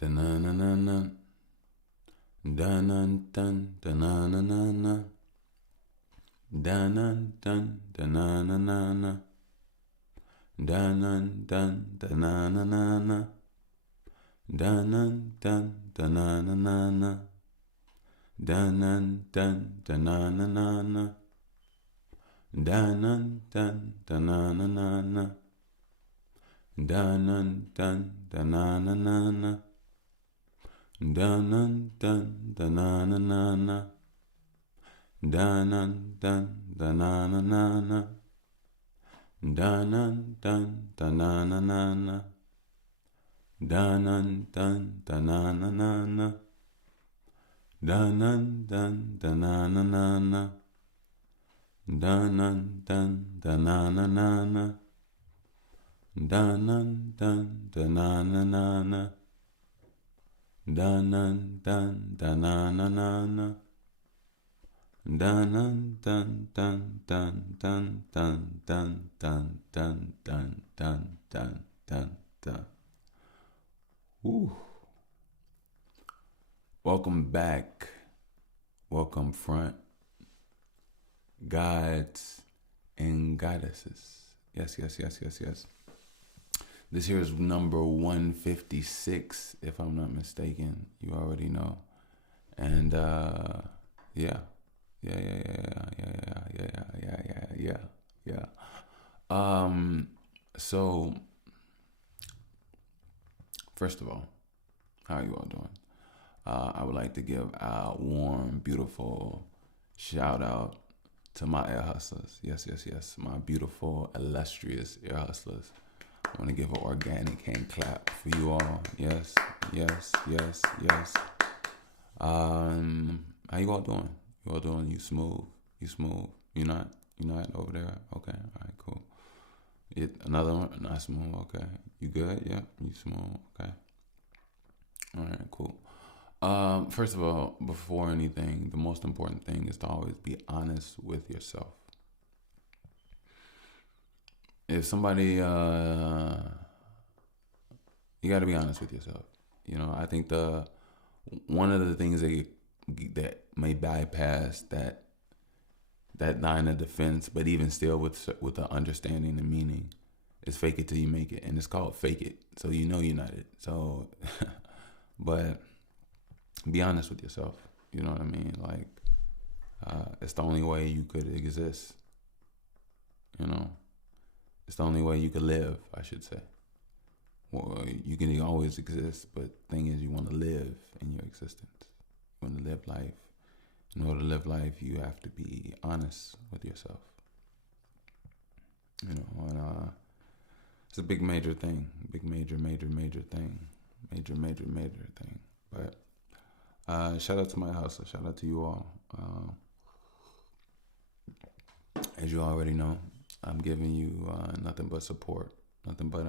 Da-na-na-na-na. Da-na-dun, da-na-na-na-na. Da-na-dun, da-na-na-na-na. Da-na-dun, da-na-na-na-na. Da-na-dun, da-na-na-na-na. Da-na-dun, da-na-na-na-na. Da-na-dun, da-na-na-na-na. Da-na-dun, da-na-na-na-na. Dun-dun-dun, da-na-na-na-na. Dun-dun-dun, da-na-na-na-na. Dun-dun-dun, da-na-na-na-na. Dun-dun-dun, da-na-na-na-na. Dun-dun-dun, da-na-na-na-na. Dun-dun-dun, da-na-na-na-na. Dun-dun-dun, da-na-na-na-na. Dun-dun-dun, da-na-na-na-na. Dun-dun-dun-dun-dun-dun-dun-dun-dun-dun-dun-dun. Woo. Welcome back. Welcome front. Gods and goddesses. Yes, yes, yes, yes, yes. This here is number 156, if I'm not mistaken. You already know. And yeah. So first of all, how are you all doing? I would like to give a warm, beautiful shout out to my ear hustlers. Yes, yes, yes. My beautiful, illustrious ear hustlers. I want to give an organic hand clap for you all. Yes, yes, yes, yes. How you all doing? You all doing? You smooth? You smooth? You not over there? Okay, all right, cool. Another one? Not smooth. Okay. You good? Yeah, you smooth. Okay. All right, cool. First of all, before anything, the most important thing is to always be honest with yourself. If somebody, you got to be honest with yourself. You know, I think one of the things that may bypass that line of defense, but even still with the understanding and meaning, is fake it till you make it, and it's called fake it. So you know you're not it. So, but be honest with yourself. You know what I mean? Like, it's the only way you could exist. You know. It's the only way you could live, I should say. Well, you can always exist, but the thing is, you want to live in your existence. You want to live life. In order to live life, you have to be honest with yourself. You know, and it's a big major thing. Big major thing. Major thing. But shout out to my hustler. Shout out to you all. As you already know, I'm giving you nothing but support, nothing but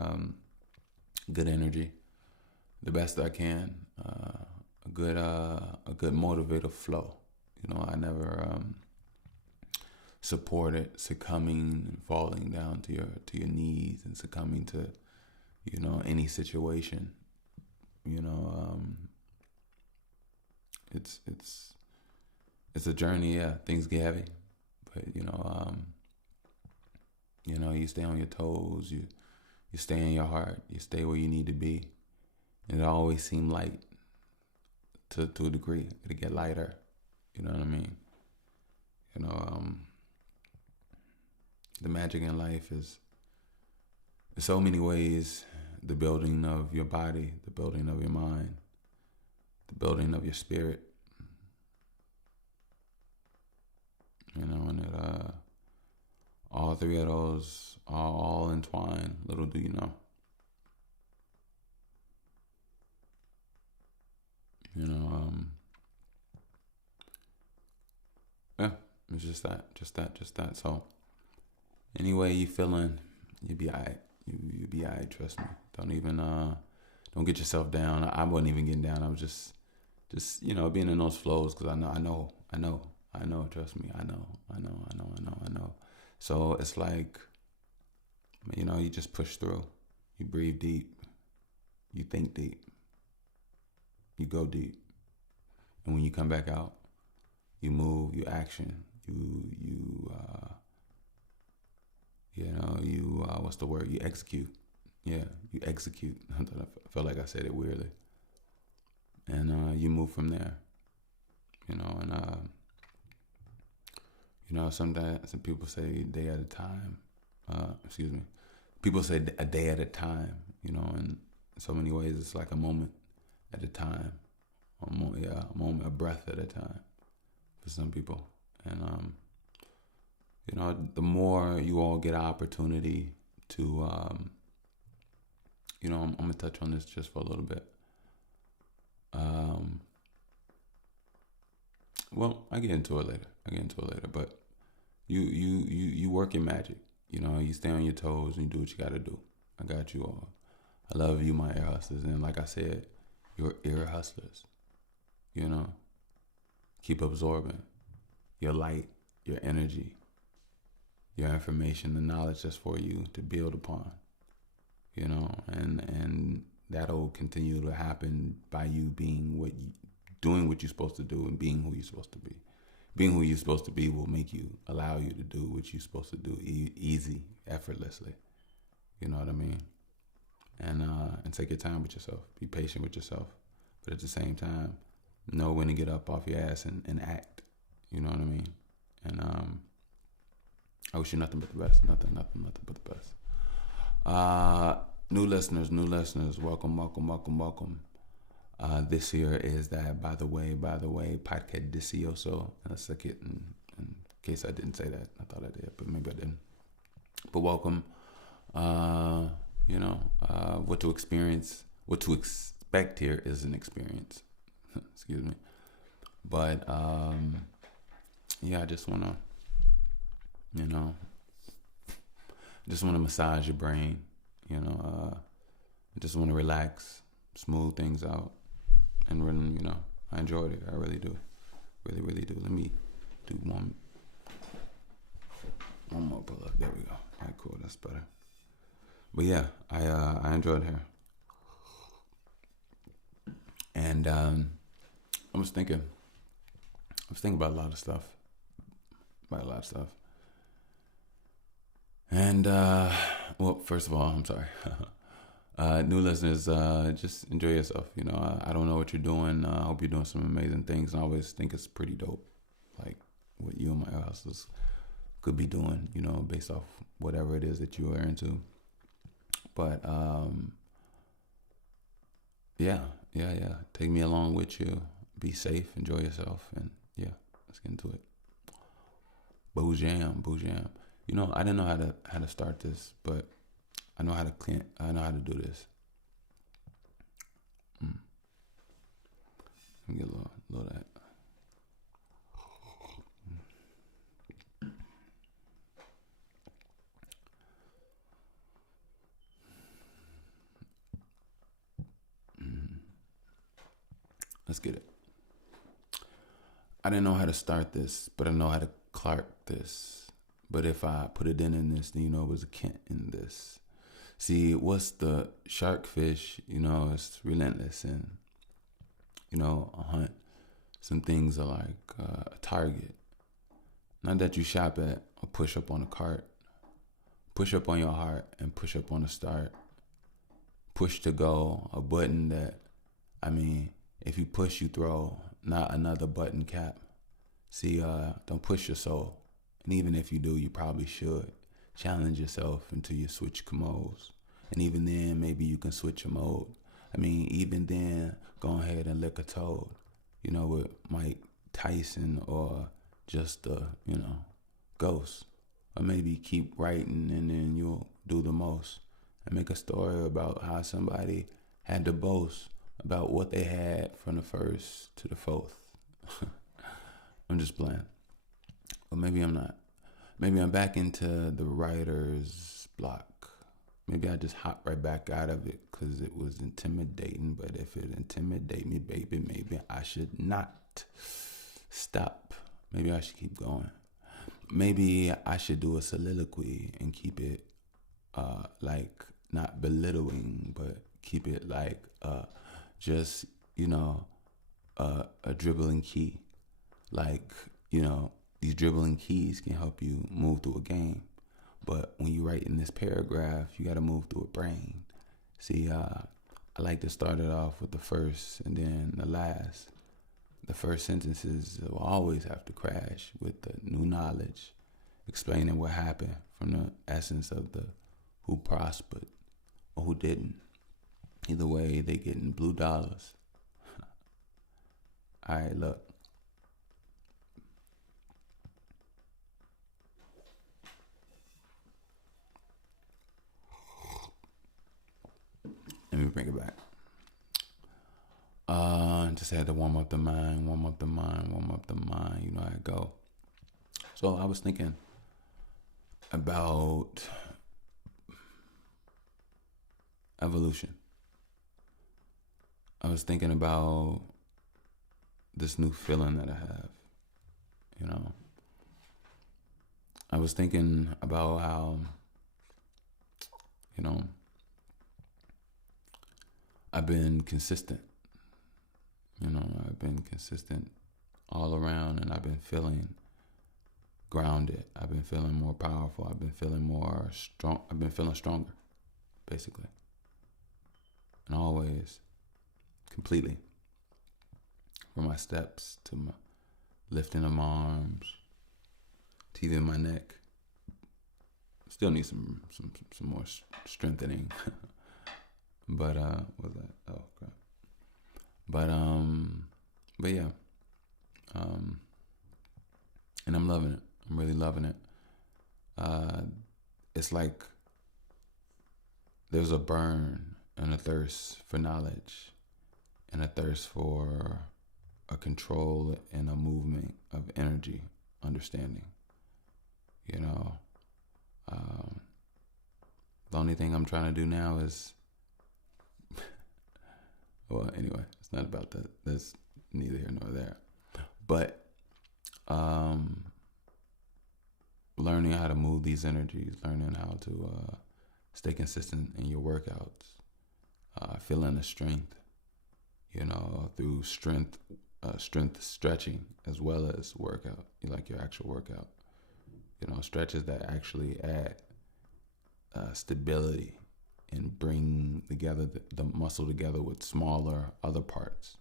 good energy, the best I can, a good motivative flow. You know, I never supported succumbing and falling down to your knees and succumbing to, you know, any situation. You know, it's a journey. Yeah, things get heavy, but you know, you stay on your toes, you stay in your heart, you stay where you need to be. And it always seemed light to a degree. It'll get lighter. You know what I mean? You know, the magic in life is in so many ways the building of your body, the building of your mind, the building of your spirit. You know, and it all three of those are all entwined. Little do you know. You know, yeah, it's just that. So, anyway you feeling, you be alright. You be alright. Trust me. Don't get yourself down. I wasn't even getting down. I was just you know, being in those flows because I know. Trust me, I know. So it's like, you know, you just push through. You breathe deep. You think deep. You go deep. And when you come back out, you move, you action, what's the word? You execute. Yeah, you execute. I felt like I said it weirdly. And you move from there. Sometimes some people say a day at a time. Excuse me. People say a day at a time. In so many ways, it's like a moment at a time. A moment, a breath at a time for some people. And the more you all get an opportunity to, I'm gonna touch on this just for a little bit. Well, I get into it later. But you work your magic. You stay on your toes and you do what you got to do. I got you all. I love you, my ear hustlers, and like I said, you're ear hustlers. Keep absorbing your light, your energy, your information, the knowledge that's for you to build upon. And that'll continue to happen by you being doing what you're supposed to do and being who you're supposed to be. Being who you're supposed to be will allow you to do what you're supposed to do easy, effortlessly. You know what I mean? And take your time with yourself. Be patient with yourself. But at the same time, know when to get up off your ass and act. You know what I mean? And I wish you nothing but the best. Nothing but the best. New listeners, welcome. This here is that, by the way, podcast delicioso. And let's take it in case I didn't say that. I thought I did, but maybe I didn't. But welcome. What to expect here is an experience. Excuse me. But I just wanna, massage your brain. I just wanna relax, smooth things out, and really, I enjoyed it. I really do, really do. Let me do one more pull up. There we go. All right, cool. That's better. But yeah, I enjoyed her. And I was thinking about a lot of stuff. And first of all, I'm sorry. New listeners, just enjoy yourself. I don't know what you're doing. I hope you're doing some amazing things. I always think it's pretty dope, like what you and my hustlers could be doing, based off whatever it is that you are into. But yeah. Take me along with you. Be safe. Enjoy yourself. And yeah, let's get into it. Boo jam. I didn't know how to start this, but I know how to do this. Let me get a little of that. Let's get it. I didn't know how to start this, but I know how to Clark this. But if I put it in this, then it was a Kent in this. See, what's the shark fish? It's relentless, and a hunt. Some things are like a target. Not that you shop at or push up on a cart. Push up on your heart and push up on the start. Push to go, a button that, if you push, you throw, not another button cap. See, don't push your soul. And even if you do, you probably should. Challenge yourself until you switch commodes. And even then, maybe you can switch your mode. Even then, go ahead and lick a toad. With Mike Tyson, or just Ghost. Or maybe keep writing and then you'll do the most. And make a story about how somebody had to boast about what they had from the first to the fourth. I'm just playing. Or maybe I'm not. Maybe I'm back into the writer's block. Maybe I just hop right back out of it because it was intimidating. But if it intimidate me, baby, maybe I should not stop. Maybe I should keep going. Maybe I should do a soliloquy and keep it like not belittling, but keep it like just, a dribbling key. Like, you know, these dribbling keys can help you move through a game. But when you write in this paragraph, you got to move through a brain. See, I like to start it off with the first and then the last. The first sentences will always have to crash with the new knowledge, explaining what happened from the essence of the who prospered or who didn't. Either way, they getting blue dollars. All right, look. Let me bring it back. Just had to warm up the mind, warm up the mind, warm up the mind. You know how it go. So I was thinking about evolution. I was thinking about this new feeling that I have. You know, I was thinking about how, you know, I've been consistent. You know, I've been consistent all around, and I've been feeling grounded. I've been feeling more powerful. I've been feeling more strong. I've been feeling stronger, basically. And always, completely. From my steps to my lifting of my arms, to even my neck. Still need some more strengthening. But what was that? Oh crap. But yeah. And I'm loving it. I'm really loving it. It's like there's a burn and a thirst for knowledge and a thirst for a control and a movement of energy, understanding. You know, the only thing I'm trying to do now is, well, anyway, it's not about that. That's neither here nor there. But learning how to move these energies, learning how to stay consistent in your workouts, feeling the strength, you know, through strength stretching as well as workout, like your actual workout. You know, stretches that actually add stability and bring together the muscle together with smaller other parts.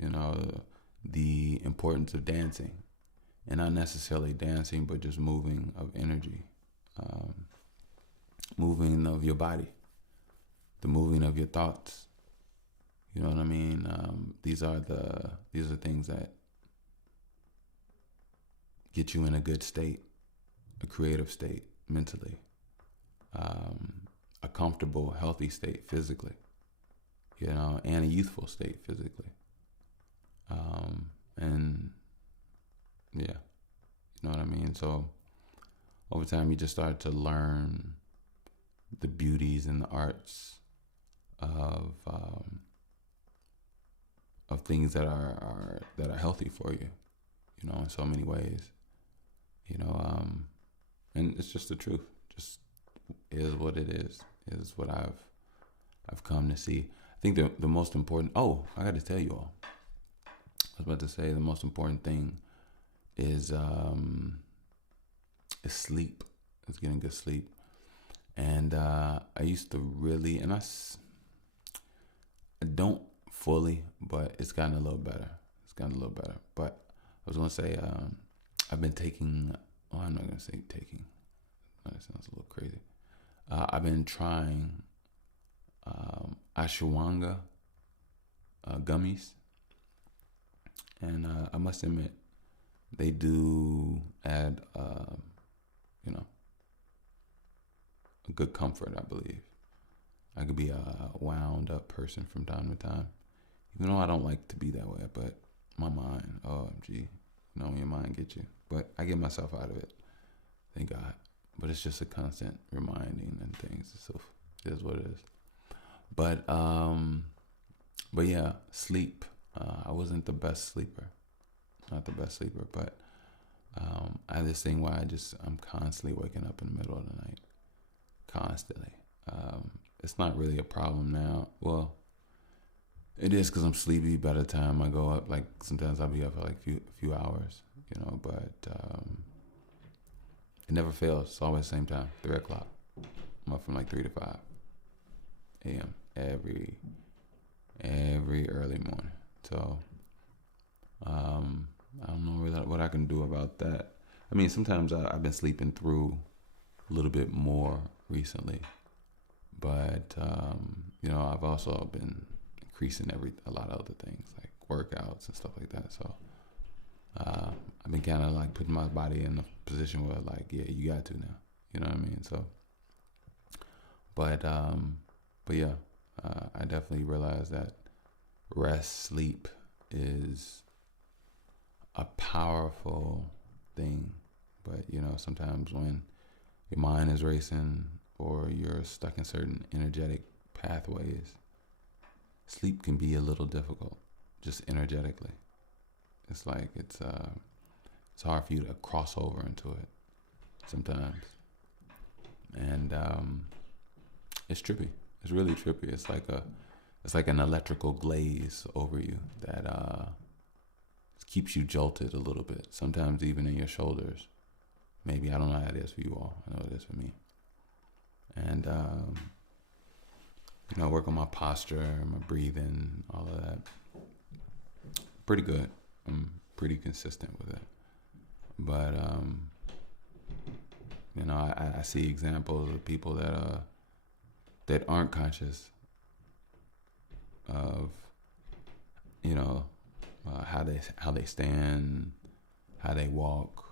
You know, the importance of dancing, and not necessarily dancing, but just moving of energy, moving of your body, the moving of your thoughts. You know what I mean? These are things that get you in a good state, a creative state mentally, a comfortable, healthy state physically, you know, and a youthful state physically. And yeah, you know what I mean? So over time, you just start to learn the beauties and the arts of things that are healthy for you, you know, in so many ways, you know, and it's just the truth. Just is what it is what I've come to see. I think the most important. Oh, I got to tell you all. I was about to say the most important thing is sleep. It's getting good sleep. And I used to really, and I don't fully, but it's gotten a little better. But I was gonna say I've been taking. Oh, I'm not gonna say taking. That sounds a little crazy. I've been trying ashwagandha gummies, and I must admit they do add, you know, a good comfort. I believe I could be a wound up person from time to time, even though I don't like to be that way. But my mind, OMG, you know when your mind gets you. But I get myself out of it, thank God. But it's just a constant reminding and things. So it is what it is. But yeah, sleep. I wasn't the best sleeper, not the best sleeper, but I have this thing where I'm constantly waking up in the middle of the night, constantly. It's not really a problem now. Well, It is because I'm sleepy by the time I go up. Like sometimes I'll be up for like few hours, but it never fails. It's always the same time, 3 o'clock. I'm up from like 3 to 5 a.m. every early morning. So I don't know really what I can do about that. I mean, sometimes I've been sleeping through a little bit more recently, but I've also been increasing a lot of other things like workouts and stuff like that. So I've been kind of like putting my body in a position where like, yeah, you got to now. You know what I mean? So, but yeah, I definitely realized that rest, sleep is a powerful thing. But sometimes when your mind is racing or you're stuck in certain energetic pathways, sleep can be a little difficult, just energetically. It's like it's hard for you to cross over into it sometimes, and it's trippy. It's really trippy. It's like an electrical glaze over you that keeps you jolted a little bit. Sometimes even in your shoulders. Maybe I don't know how it is for you all. I know it is for me. And work on my posture, my breathing, all of that. Pretty good. I'm pretty consistent with it. But I see examples of people that aren't conscious of how they stand, how they walk,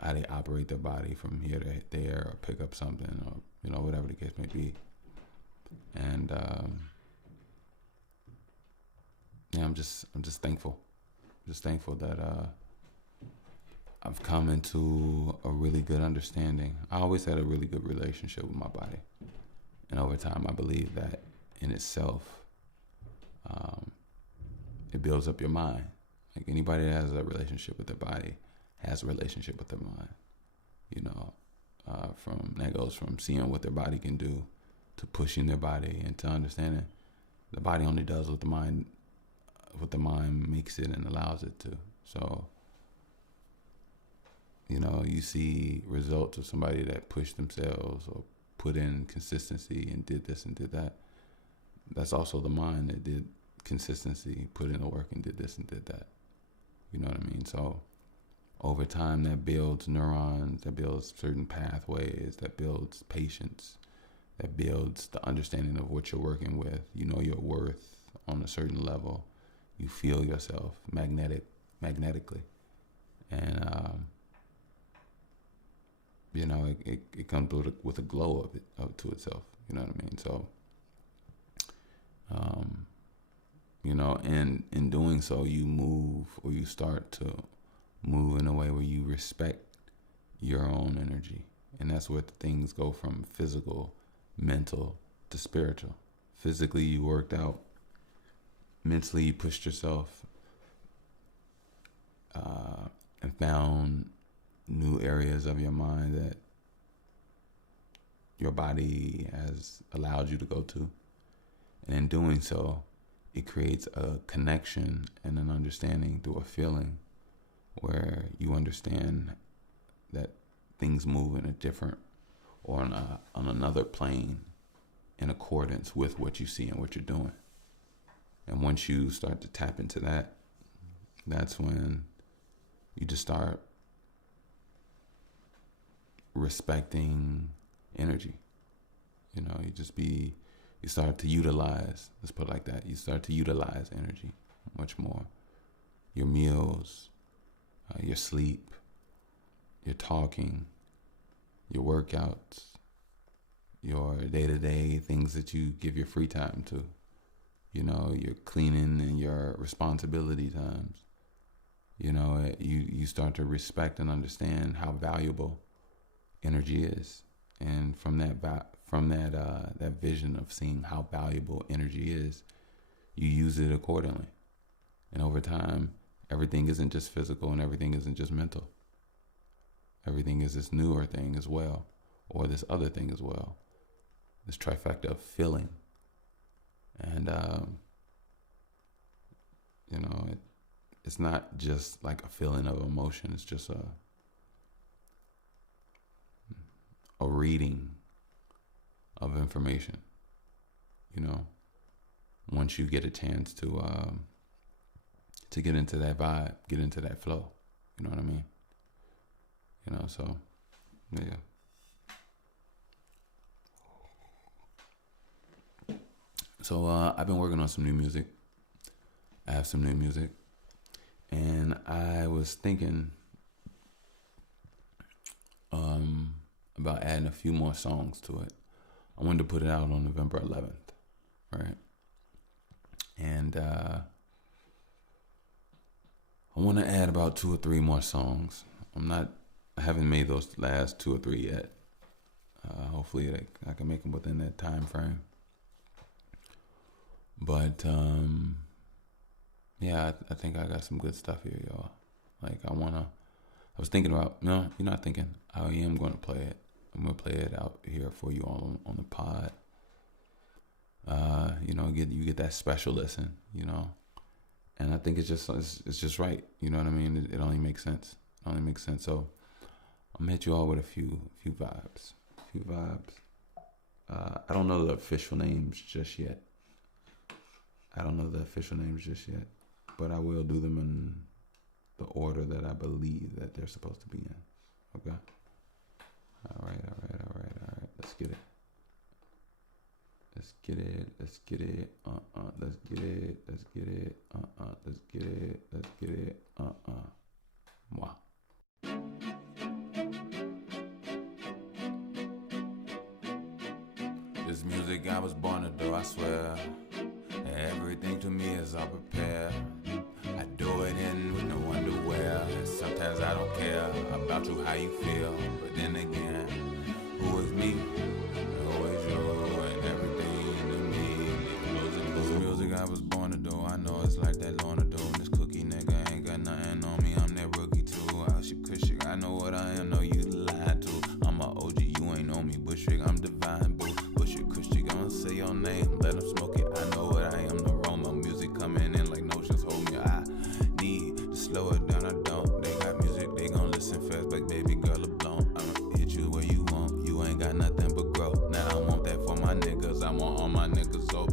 how they operate their body from here to there, or pick up something, or whatever the case may be. And I'm just thankful, that I've come into a really good understanding. I always had a really good relationship with my body, and over time, I believe that in itself, it builds up your mind. Like anybody that has a relationship with their body has a relationship with their mind. That goes from seeing what their body can do to pushing their body and to understanding the body only does what the mind makes it and allows it to. So, you see results of somebody that pushed themselves or put in consistency and did this and did that. That's also the mind that did consistency, put in the work and did this and did that. You know what I mean? So over time, that builds neurons, that builds certain pathways, that builds patience, that builds the understanding of what you're working with. You know your worth on a certain level. You feel yourself magnetically. And, it comes with a glow of to itself. You know what I mean? So, and in doing so, you move, or you start to move in a way where you respect your own energy. And that's where things go from physical, mental to spiritual. Physically, you worked out. Mentally, you pushed yourself and found new areas of your mind that your body has allowed you to go to. And in doing so, it creates a connection and an understanding through a feeling where you understand that things move in a different or on another plane in accordance with what you see and what you're doing. And once you start to tap into that, that's when you just start respecting energy. You start to utilize, let's put it like that, you start to utilize energy much more. Your meals, your sleep, your talking, your workouts, your day-to-day things that you give your free time to. Your cleaning and your responsibility times. You start to respect and understand how valuable energy is. And from that vision of seeing how valuable energy is, you use it accordingly. And over time, everything isn't just physical and everything isn't just mental. Everything is this newer thing as well, or this other thing as well. This trifecta of feeling. And you know, it's not just like a feeling of emotion. It's just a reading of information. You know, once you get a chance to get into that vibe, get into that flow. You know what I mean? You know, so yeah. So I've been working on some new music. I have some new music, and I was thinking about adding a few more songs to it. I wanted to put it out on November 11th, right? And I want to add about 2 or 3 more songs. I haven't made those last 2 or 3 yet. Hopefully I can make them within that time frame. But yeah, I think I got some good stuff here, y'all. Like I was thinking about, no, you're not thinking. I am going to play it. I'm going to play it out here for you all on the pod. You know, you get that special listen, you know. And I think it's just right. You know what I mean? It only makes sense. It only makes sense. So I'm gonna hit you all with a few vibes. I don't know the official names just yet. But I will do them in the order that I believe that they're supposed to be in. Okay? All right. Let's get it. Let's get it. Let's get it. Moi. This music I was born to do, I swear. Everything to me is all prepared. I do it in with no underwear. Sometimes I don't care about you, how you feel. But then again, who is me? Who is you? And everything to me. This music I was born to do. I know it's like that Lorna do. This cookie nigga ain't got nothing on me. I'm that rookie too. I should cushy. I know what I am. No, you lied to. I'm a OG. You ain't know me. Bushwick, I'm divine. Boo. Bushwick, cushy. Gonna say your name. Let them smoke it. I know what I am. No Roma. Music coming in like notions. Hold me. I need to slow it down. I don't. They got music. They gon' listen fast. Like baby girl, a blown. I'ma hit you where you want. You ain't got nothing but growth. Now I want that for my niggas. I want all my niggas up.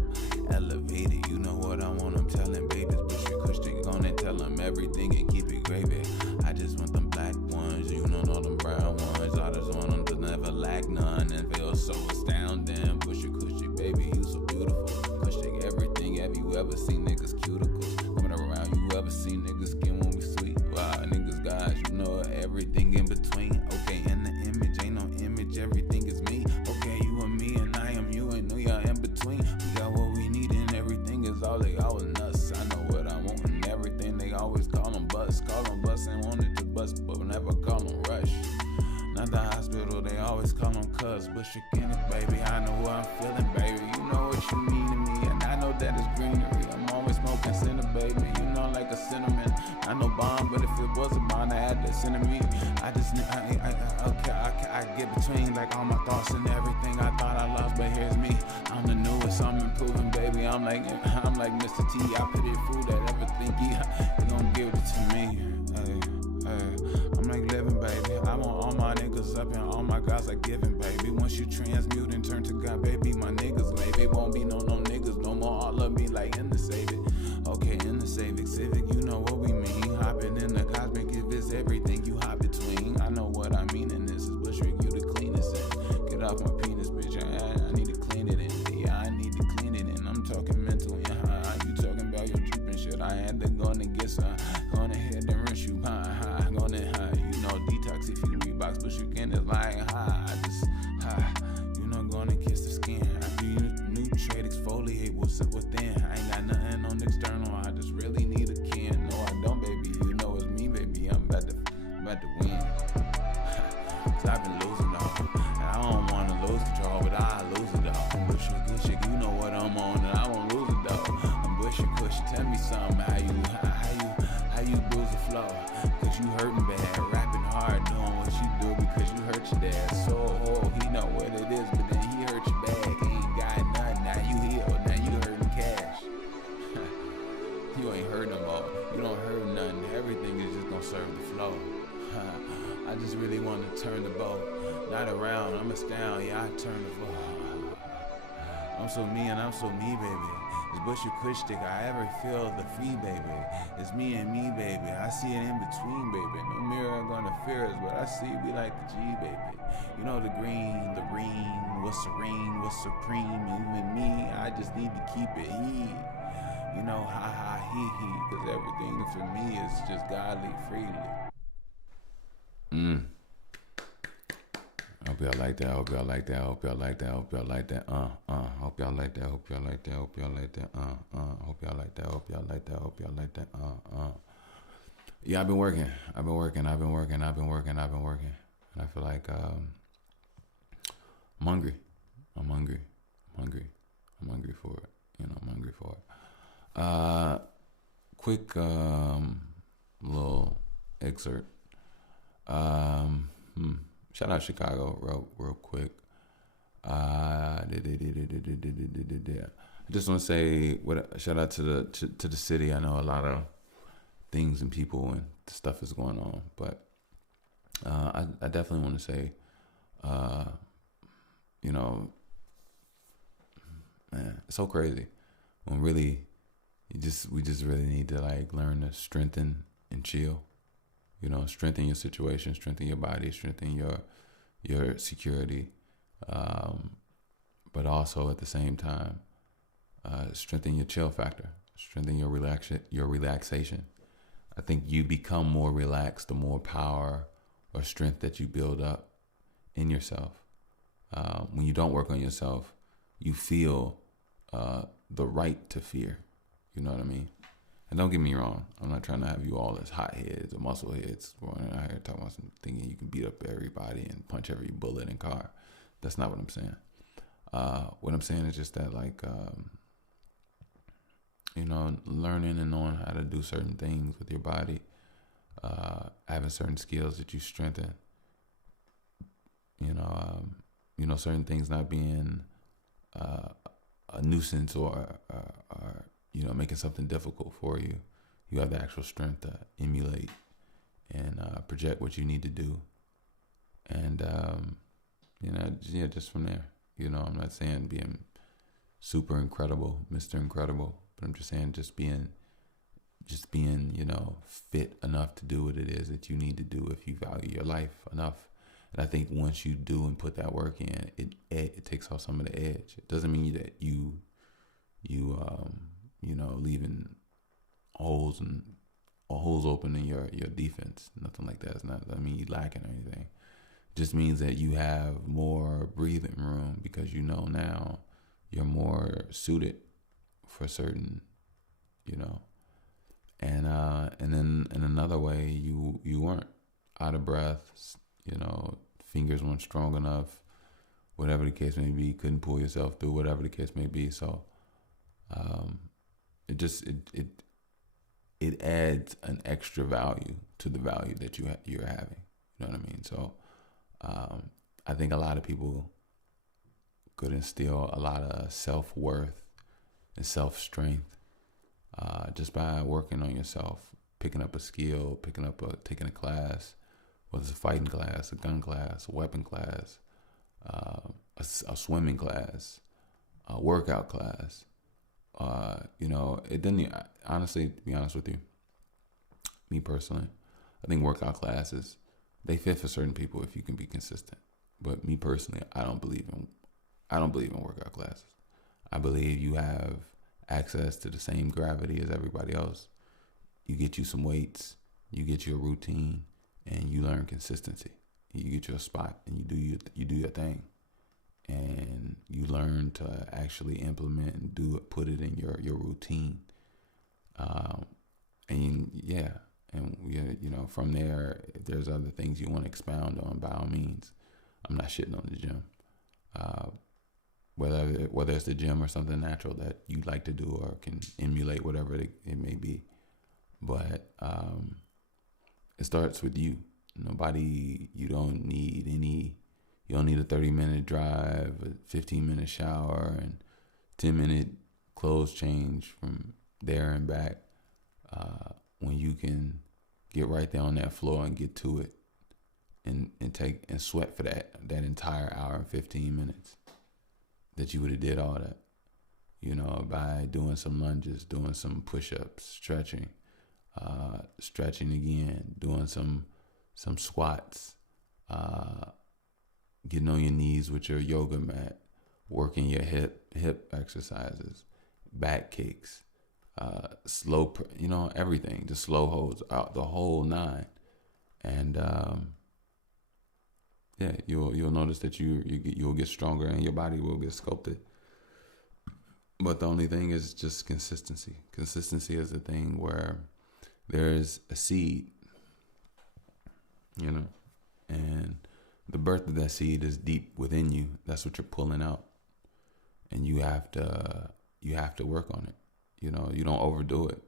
Elevated. You know what I want. I'm telling babies. Bushwick, cushy. Gonna tell them everything and keep it gravy. I just want them black ones. You know all them brown ones. I just want them to never lack none and feel so astounding. Bushwick, cushy, baby, you so beautiful. Cushy, everything. Have you ever seen niggas cuticles coming around? You ever seen niggas skin when we sweet? Wow, niggas guys, you know everything in between. Okay, in the image, ain't no image. Everything is me. Okay, you and me and I am you and we are in between. We got what we need and everything is all they always nuts. I know what I want and everything. They always call them bust. Call them bust and wanted to bust, but never call them rush. Not the hospital, they always call them cuz. Bushwick in it, baby. I know what I'm feeling, baby. You know what you mean to me, and I know that it's greenery. I'm always smoking cinnamon, baby. You know, like a cinnamon. I know bomb, but if it was a bomb, I had that cinnamon. I get between like all my thoughts and everything I thought I lost, but here's me. I'm the newest, I'm improving, baby. I'm like Mr. T. I put it food that everything he gon' give it to me. I'm like living, baby. I want all my niggas up and all my guys are giving, baby. Once you transmute and turn to God, baby, my niggas, baby, won't be no niggas no more. All of me like in the Civic. Okay, in the Civic, you know what we mean. Hopping in the cosmic, if it's everything you hop between. I know what I mean, and this is Bushwick, you the cleanest. Get off my penis, bitch. I need to clean it in. Yeah, I need to clean it in. I'm talking mental, yeah. You talking about your Jeep and shit. I had to go and get some. Gonna ahead and rinse you, gonna you know, detox if you Reeboks, but you can is like I just you know, gonna kiss the skin. After you nutrate, exfoliate what's within. I ain't got nothing on external. I just really need a kin. No, I don't, baby. You know it's me, baby. I'm about to win. Cause I've been losing though, and I don't wanna lose control, but I lose it though. I'm Bushwick, good shit. You know what I'm on, and I won't lose it though. I'm Bushwick, cushy. Tell me something. How you bruise the floor? Cause you hurting bad, rapping hard, doing what you do because you hurt your dad. So he know what it is, but then he hurt you bad. He ain't got nothing. Now you healed. Now you hurting flow. I just really want to turn the boat. Not around, I'm a stallion, yeah, I turn the boat. I'm so me and I'm so me, baby. It's Bush acoustic, I ever feel the free, baby. It's me and me, baby. I see it in between, baby. No mirror gonna fear us, but I see we like the G, baby. You know the green, what's serene, what's supreme. Even me, I just need to keep it heat. You know, ha ha he, cause everything for me is just godly freely. Hope y'all like that. Hope y'all like that. Hope y'all like that. Hope y'all like that. Hope y'all like that. Hope y'all like that. Hope y'all like that. Hope y'all like that. Hope y'all like that. Hope y'all like that. Yeah, I've been working. And I feel like I'm hungry. I'm hungry for it. I'm hungry for it. Quick little excerpt. Shout out Chicago real quick. I just want to say shout out to the city. I know a lot of things and people and stuff is going on, but I definitely want to say, man, it's so crazy when really we just really need to like learn to strengthen and chill. Strengthen your situation, strengthen your body, strengthen your security, but also at the same time, strengthen your chill factor, strengthen your relaxation. I think you become more relaxed the more power or strength that you build up in yourself. When you don't work on yourself, you feel the right to fear. You know what I mean? And don't get me wrong, I'm not trying to have you all as hot heads or muscle heads going out here talking about some thinking you can beat up everybody and punch every bullet in car. That's not what I'm saying. What I'm saying is just that, like, learning and knowing how to do certain things with your body, having certain skills that you strengthen, certain things not being a nuisance or making something difficult for you. You have the actual strength to emulate and project what you need to do. And, just from there, I'm not saying being super incredible, Mr. Incredible, but I'm just saying just being, fit enough to do what it is that you need to do if you value your life enough. And I think once you do and put that work in, it takes off some of the edge. It doesn't mean that you leaving holes open in your defense. Nothing like that. Doesn't mean you lacking or anything. It just means that you have more breathing room because now you're more suited for certain, and then in another way you weren't out of breath, fingers weren't strong enough, whatever the case may be, couldn't pull yourself through, whatever the case may be. So it adds an extra value to the value that you're having. You know what I mean? So I think a lot of people could instill a lot of self-worth and self-strength just by working on yourself, picking up a skill, taking a class, whether it's a fighting class, a gun class, a weapon class, a swimming class, a workout class. It didn't, honestly, to be honest with you, me personally, I think workout classes, they fit for certain people if you can be consistent. But me personally, I don't believe in workout classes. I believe you have access to the same gravity as everybody else. You get you some weights, you get your routine, and you learn consistency. You get your spot and you do your thing. And you learn to actually implement and put it in your routine. From there, if there's other things you want to expound on, by all means. I'm not shitting on the gym. Whether it's the gym or something natural that you like to do or can emulate, whatever it may be. But it starts with you. You don't need a 30-minute drive, a 15-minute shower, and 10-minute clothes change from there and back. When you can Get right there on that floor and get to it, and take and sweat for that entire hour and 15 minutes that you would have did all that. By doing some lunges, doing some push-ups, stretching again, doing some squats, getting on your knees with your yoga mat, working your hip exercises, back kicks, everything, just slow holds out the whole nine. And you'll notice that you'll get stronger and your body will get sculpted. But the only thing is just consistency. Consistency is the thing where there's a seed, and the birth of that seed is deep within you. That's what you're pulling out, and you have to work on it. You don't overdo it.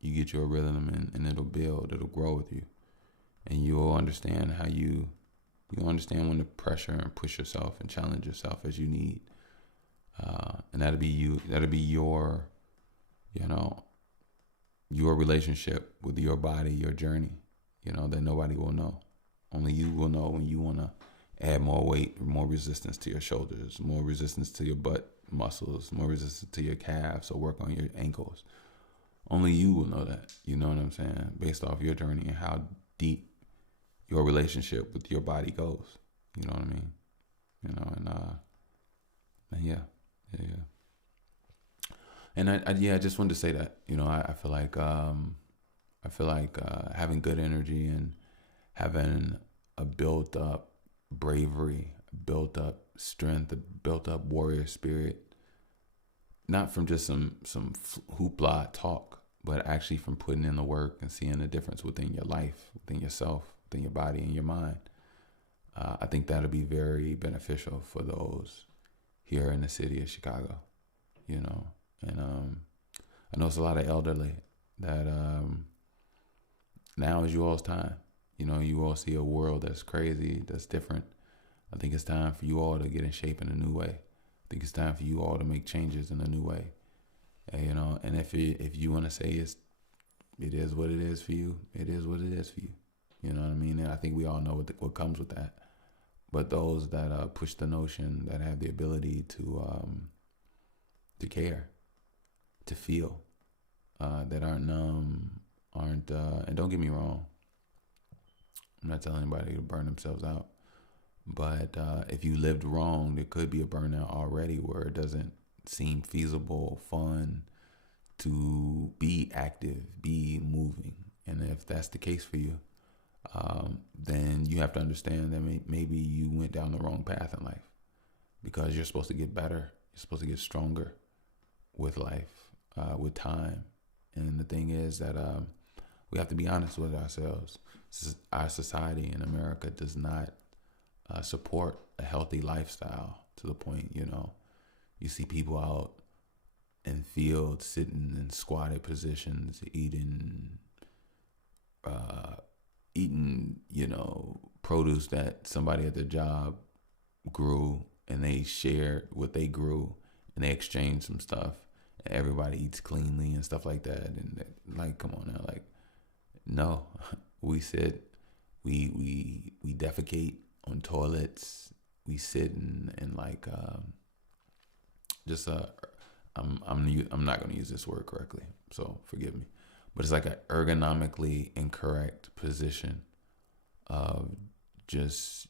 You get your rhythm, and it'll build. It'll grow with you, and you'll understand how you'll understand when to pressure and push yourself and challenge yourself as you need. And that'll be you. That'll be your relationship with your body, your journey. That nobody will know. Only you will know when you want to add more weight, more resistance to your shoulders, more resistance to your butt muscles, more resistance to your calves, or work on your ankles. Only you will know that. You know what I'm saying? Based off your journey and how deep your relationship with your body goes. You know what I mean? And yeah. And I just wanted to say that, I feel like having good energy and having a built up bravery, built up strength, a built up warrior spirit, not from just some hoopla talk, but actually from putting in the work and seeing the difference within your life, within yourself, within your body and your mind. I think that'll be very beneficial for those here in the city of Chicago, and I know it's a lot of elderly that now is you all's time. You all see a world that's crazy, that's different. I think it's time for you all to get in shape in a new way. I think it's time for you all to make changes in a new way. And if you want to say it is what it is for you, it is what it is for you. You know what I mean? And I think we all know what comes with that. But those that push the notion, that have the ability to care, to feel, that aren't numb, and don't get me wrong, I'm not telling anybody to burn themselves out. But if you lived wrong, there could be a burnout already where it doesn't seem feasible, fun to be active, be moving. And if that's the case for you, then you have to understand that maybe you went down the wrong path in life, because you're supposed to get better. You're supposed to get stronger with life, with time. And the thing is that we have to be honest with ourselves. Our society in America does not support a healthy lifestyle to the point, you see people out in fields sitting in squatted positions, eating, produce that somebody at their job grew, and they shared what they grew, and they exchanged some stuff, and everybody eats cleanly and stuff like that. And come on now, no, we sit, we defecate on toilets, we sit and I'm not going to use this word correctly, so forgive me. But it's like an ergonomically incorrect position of just,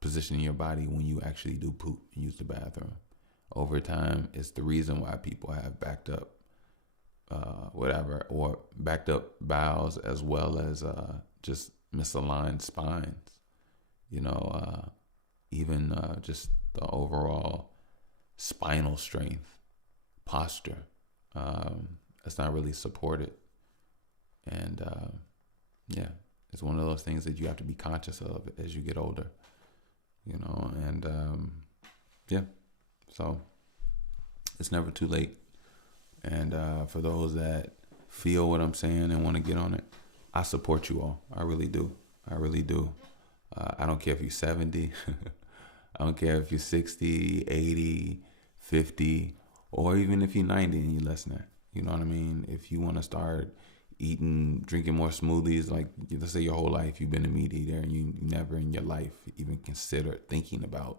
positioning your body when you actually do poop and use the bathroom. Over time, it's the reason why people have backed up, or backed up bowels, as well as just misaligned spines. Even just the overall spinal strength, posture, it's not really supported. And it's one of those things that you have to be conscious of as you get older, so it's never too late. And for those that feel what I'm saying and want to get on it, I support you all. I really do. I don't care if you're 70. I don't care if you're 60, 80, 50, or even if you're 90 and you're listening. You know what I mean? If you want to start drinking more smoothies. Like, let's say your whole life you've been a meat eater and you never in your life even considered thinking about,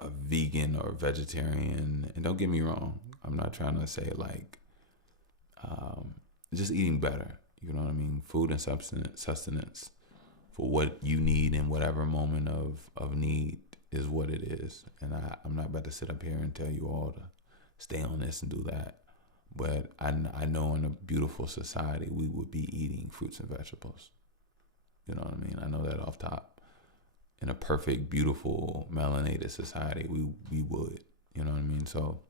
a vegan or vegetarian. And don't get me wrong, I'm not trying to say like, just eating better. You know what I mean? Food and sustenance for what you need in whatever moment of need is what it is. And I'm not about to sit up here and tell you all to stay on this and do that. But I know in a beautiful society, we would be eating fruits and vegetables. You know what I mean? I know that off top. In a perfect, beautiful, melanated society, we would. You know what I mean? So,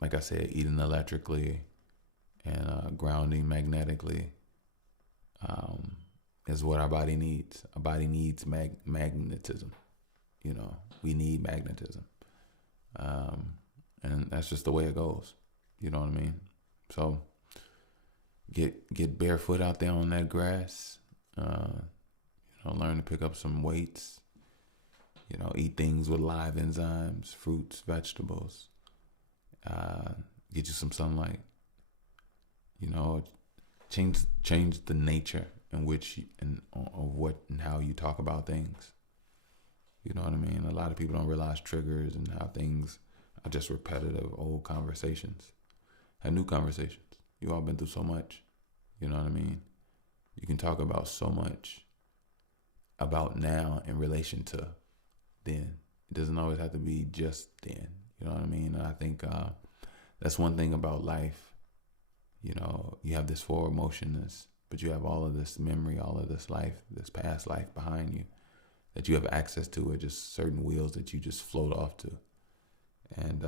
like I said, eating electrically and grounding magnetically is what our body needs. Our body needs magnetism. We need magnetism. And that's just the way it goes. You know what I mean? So get barefoot out there on that grass. Learn to pick up some weights. Eat things with live enzymes, fruits, vegetables. Get you some sunlight. Change the nature in which of what and how you talk about things. You know what I mean? A lot of people don't realize triggers and how things are just repetitive old conversations. Have new conversations. You all been through so much. You know what I mean? You can talk about so much about now in relation to then. It doesn't always have to be just then. You know what I mean? And I think that's one thing about life. You have this forward motionness, but you have all of this memory, all of this life, this past life behind you that you have access to, or just certain wheels that you just float off to. And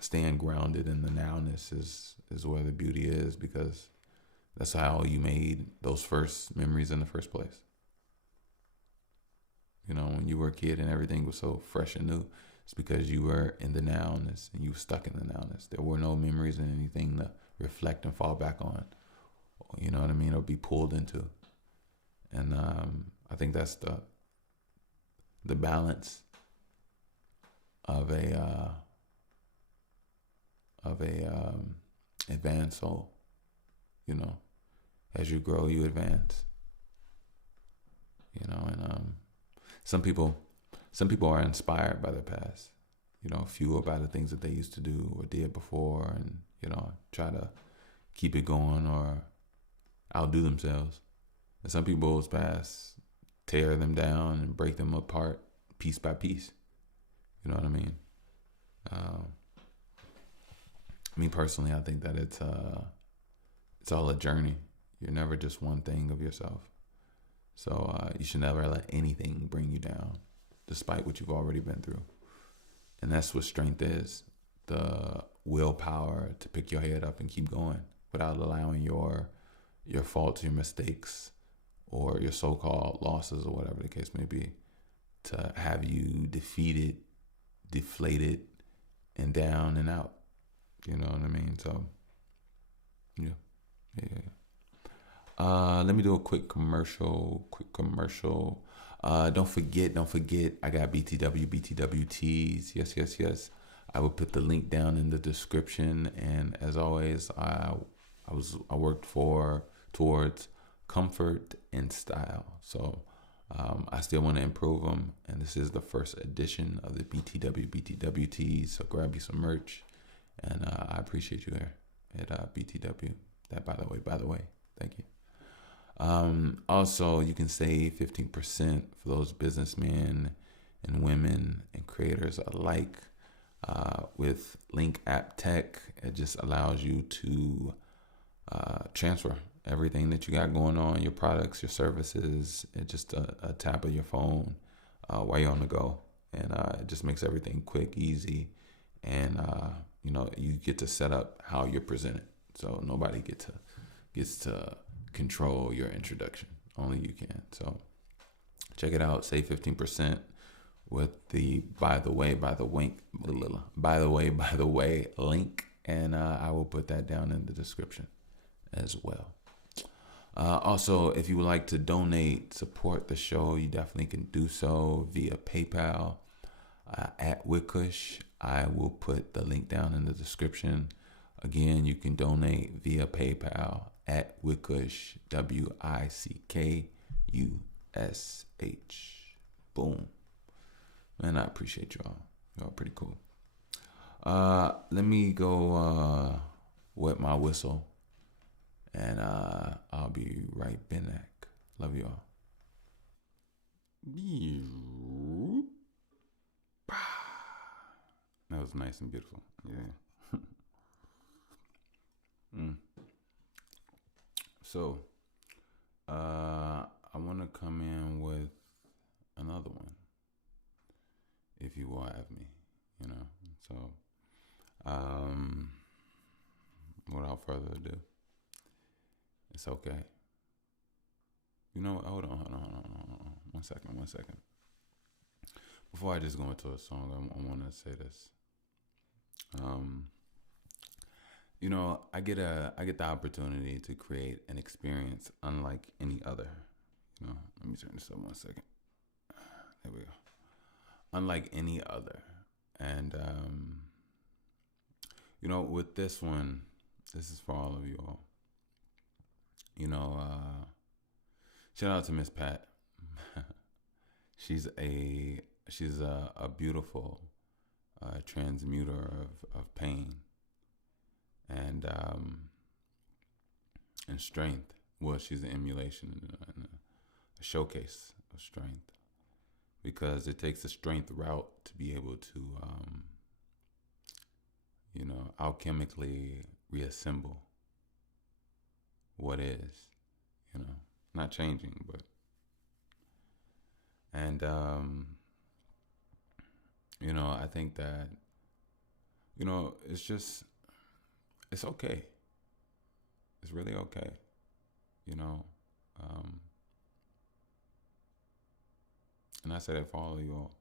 staying grounded in the nowness is where the beauty is, because that's how you made those first memories in the first place. When you were a kid and everything was so fresh and new, it's because you were in the nowness and you were stuck in the nowness. There were no memories and anything to reflect and fall back on, you know what I mean, or be pulled into. And I think that's the balance of a advanced soul. As you grow, you advance. And some people are inspired by their past. Fueled by the things that they used to do or did before, and try to keep it going or outdo themselves. And some people's past tear them down and break them apart piece by piece. You know what I mean? Me personally, I think that it's all a journey. You're never just one thing of yourself. So you should never let anything bring you down, despite what you've already been through. And that's what strength is. The willpower to pick your head up and keep going without allowing your faults, your mistakes, or your so-called losses, or whatever the case may be, to have you defeated, deflated, and down and out. You know what I mean? So, yeah. Let me do a quick commercial. Don't forget, I got BTW tees. Yes. I will put the link down in the description. And as always, I worked towards comfort and style. So I still want to improve them. And this is the first edition of the BTW tees. So grab you some merch. And I appreciate you here at BTW. That by the way, thank you. Also, you can save 15% for those businessmen and women and creators alike with Link App Tech. It just allows you to transfer everything that you got going on, your products, your services. It's just a tap of your phone while you're on the go. And it just makes everything quick, easy. And, you get to set up how you're presented. So nobody gets to control your introduction. Only you can. So check it out. Save 15% with the by the way link, and I will put that down in the description as well. Also, if you would like to donate, support the show, you definitely can do so via PayPal at Wickush. I will put the link down in the description. Again, you can donate via PayPal at Wickush, WICKUSH. Boom. Man, I appreciate y'all. Y'all pretty cool. Let me go wet my whistle, and I'll be right back. Love y'all. That was nice and beautiful. Yeah. Mm. So, I want to come in with another one, if you will have me, you know. So, without further ado, it's okay. You know what? Hold on. 1 second. Before I just go into a song, I want to say this. You know, I get the opportunity to create an experience unlike any other. You know, let me turn this up 1 second. There we go. Unlike any other, and you know, with this one, this is for all of you all. You know, shout out to Miss Pat. she's a beautiful transmuter of pain and strength. Well, she's an emulation and a showcase of strength, because it takes a strength route to be able to, you know, alchemically reassemble what is, you know, not changing, but, and, you know, I think that, you know, it's okay. It's really okay, you know. And I say that for all of you all.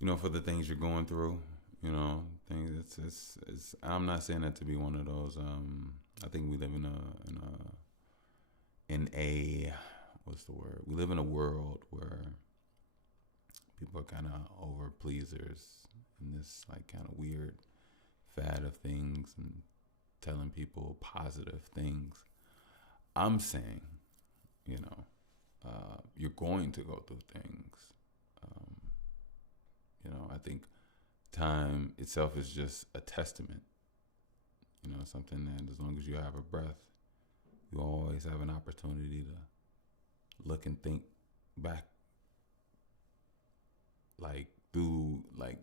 You know, for the things you're going through, you know, things. It's. I'm not saying that to be one of those. I think we live in a what's the word? We live in a world where people are kind of over pleasers in this like kind of weird fad of things and telling people positive things. I'm saying, you know, you're going to go through things. You know, I think time itself is just a testament. You know, something that as long as you have a breath, you always have an opportunity to look and think back, like through, like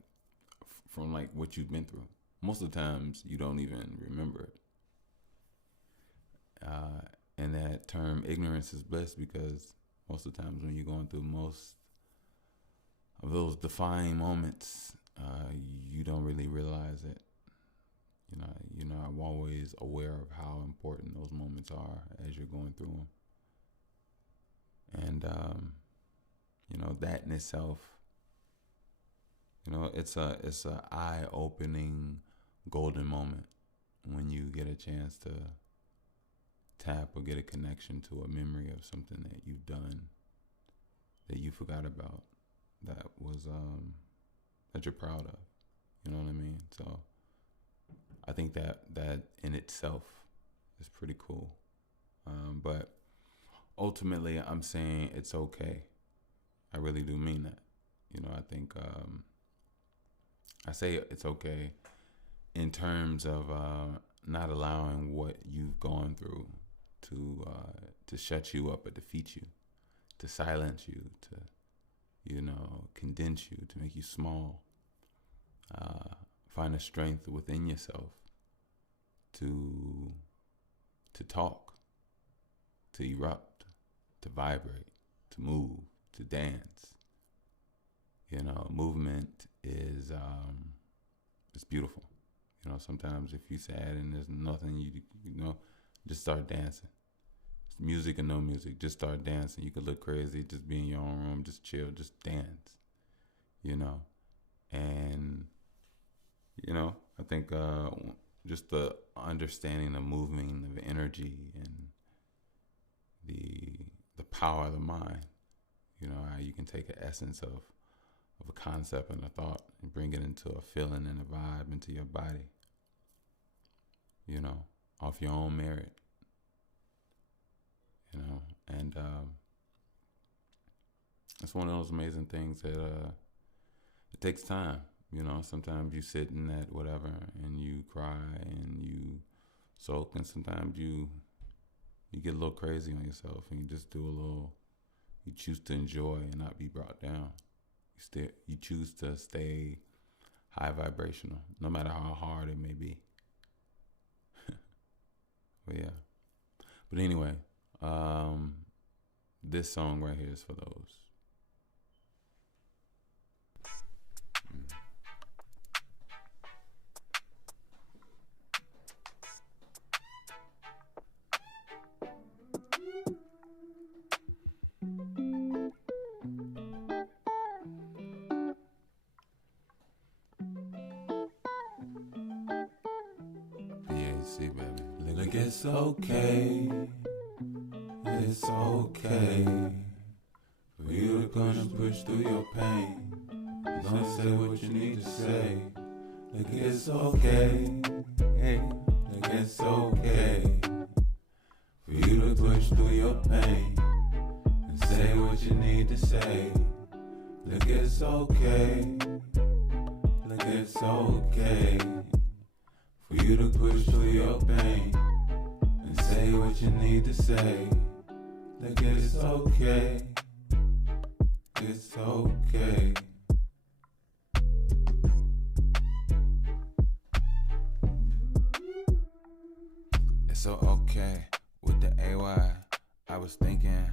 from like what you've been through. Most of the times, you don't even remember it. And that term ignorance is bliss, because most of the times when you're going through most of those defining moments, you don't really realize it. You know, I'm always aware of how important those moments are as you're going through them. And, you know, that in itself, you know, it's a eye-opening golden moment when you get a chance to tap or get a connection to a memory of something that you've done that you forgot about, that was that you're proud of. You know what I mean? So I think that in itself is pretty cool. But ultimately, I'm saying it's okay. I really do mean that. You know, I think I say it's okay in terms of not allowing what you've gone through to shut you up or defeat you, to silence you, to, you know, condense you, to make you small. Find a strength within yourself to talk, to erupt, to vibrate, to move, to dance. You know, movement is it's beautiful. You know, sometimes if you're sad and there's nothing you know, just start dancing. Music or no music, just start dancing. You could look crazy, just be in your own room, just chill, just dance. You know, and you know, I think just the understanding the moving of energy and the power of the mind. You know, how you can take an essence of a concept and a thought and bring it into a feeling and a vibe into your body. you know, off your own merit, and it's one of those amazing things that it takes time. Sometimes you sit in that whatever and you cry and you soak, and sometimes you get a little crazy on yourself and you just do a little. You choose to enjoy and not be brought down. You choose to stay high vibrational, no matter how hard it may be. But yeah. But anyway, this song right here is for those. BAC, baby. Look, it's okay. It's okay for you to gonna push through your pain. Don't say what you need to say. Look, it's okay. Hey, look, it's okay for you to push through your pain and say what you need to say. Look, it's okay. Look, it's okay for you to push through your pain and say what you need to say. Look, it's okay. It's okay. It's so okay with the AY. I was thinking,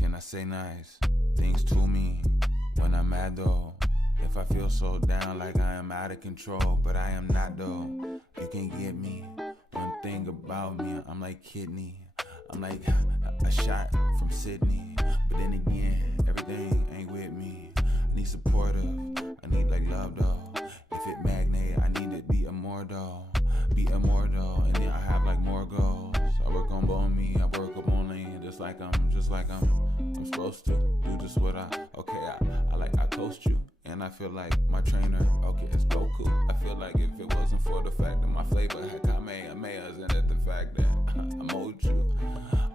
can I say nice things to me when I'm mad though? If I feel so down like I am out of control, but I am not though. You can get me. One thing about me, I'm like kidney. I'm like a shot from Sydney. But then again, everything ain't with me. I need supportive, I need like love though. If it magnate, I need to be immortal. Be immortal, and then I have like more goals. I work on me, I work up on lane, just like I'm supposed to. Do just what I coached you. And I feel like my trainer, okay, it's Goku. I feel like if it wasn't for the fact that my flavor had Kamehamehas in it, the fact that I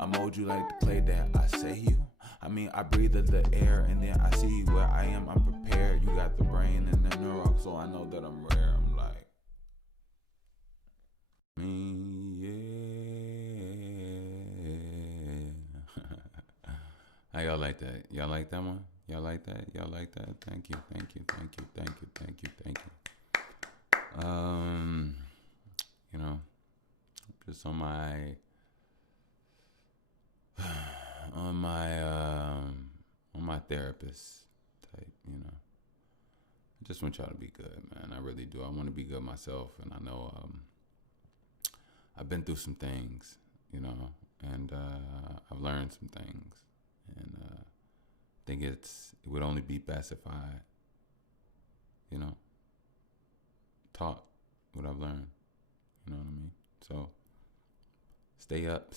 mold you like the clay that I say you. I mean, I breathe the air and then I see where I am, I'm prepared. You got the brain and the neuro, so I know that I'm rare. I'm like, yeah. How y'all like that? Y'all like that one? Y'all like that? Y'all like that? Thank you. Just on my therapist type, I just want y'all to be good, man. I really do. I want to be good myself, and I know I've been through some things, and I've learned some things, and I think it would only be best if I, taught what I've learned. You know what I mean? So stay up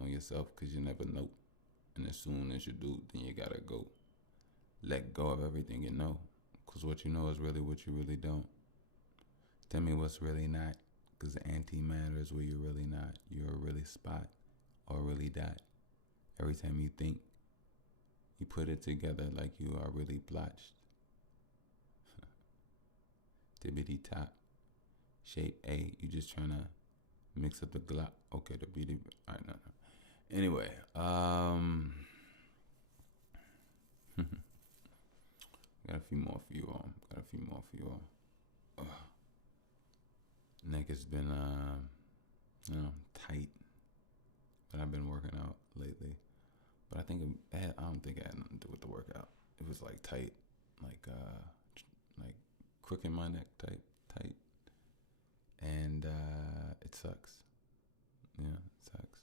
on yourself, because you never know. And as soon as you do, then you gotta go. Let go of everything you know, because what you know is really what you really don't. Tell me what's really not, because the antimatter is where you're really not. You're a really spot or really dot. Every time you think, you put it together like you are really blotched. Tibbity top. Shape A. You just trying to mix up the glop. Okay, the beauty. All right, no. Anyway, got a few more for you all. Neck has been, tight, but I've been working out lately. But I don't think it had nothing to do with the workout. It was like tight, like crook in my neck tight, and it sucks. Yeah, it sucks.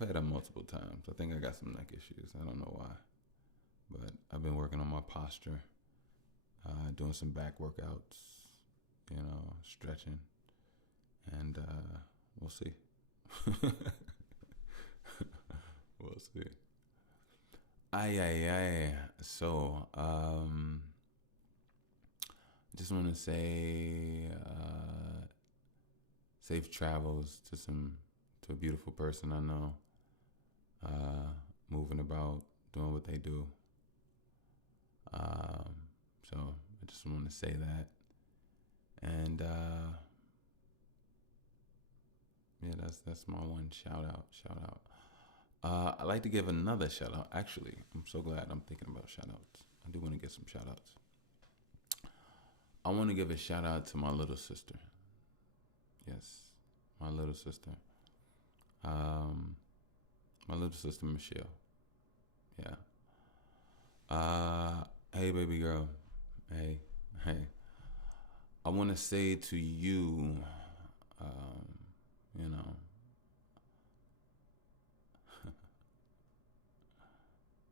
I've had it multiple times. I think I got some neck issues. I don't know why, but I've been working on my posture, doing some back workouts, stretching, and we'll see. We'll see. Aye. So, just want to say, safe travels to a beautiful person I know, moving about, doing what they do. So I just want to say that. And yeah, that's my one shout out. I'd like to give another shout out. Actually, I'm so glad I'm thinking about shout outs. I do want to get some shout outs. I want to give a shout out to my little sister. Yes, my little sister. My little sister Michelle. Yeah. Hey, baby girl. Hey. I want to say to you, you know,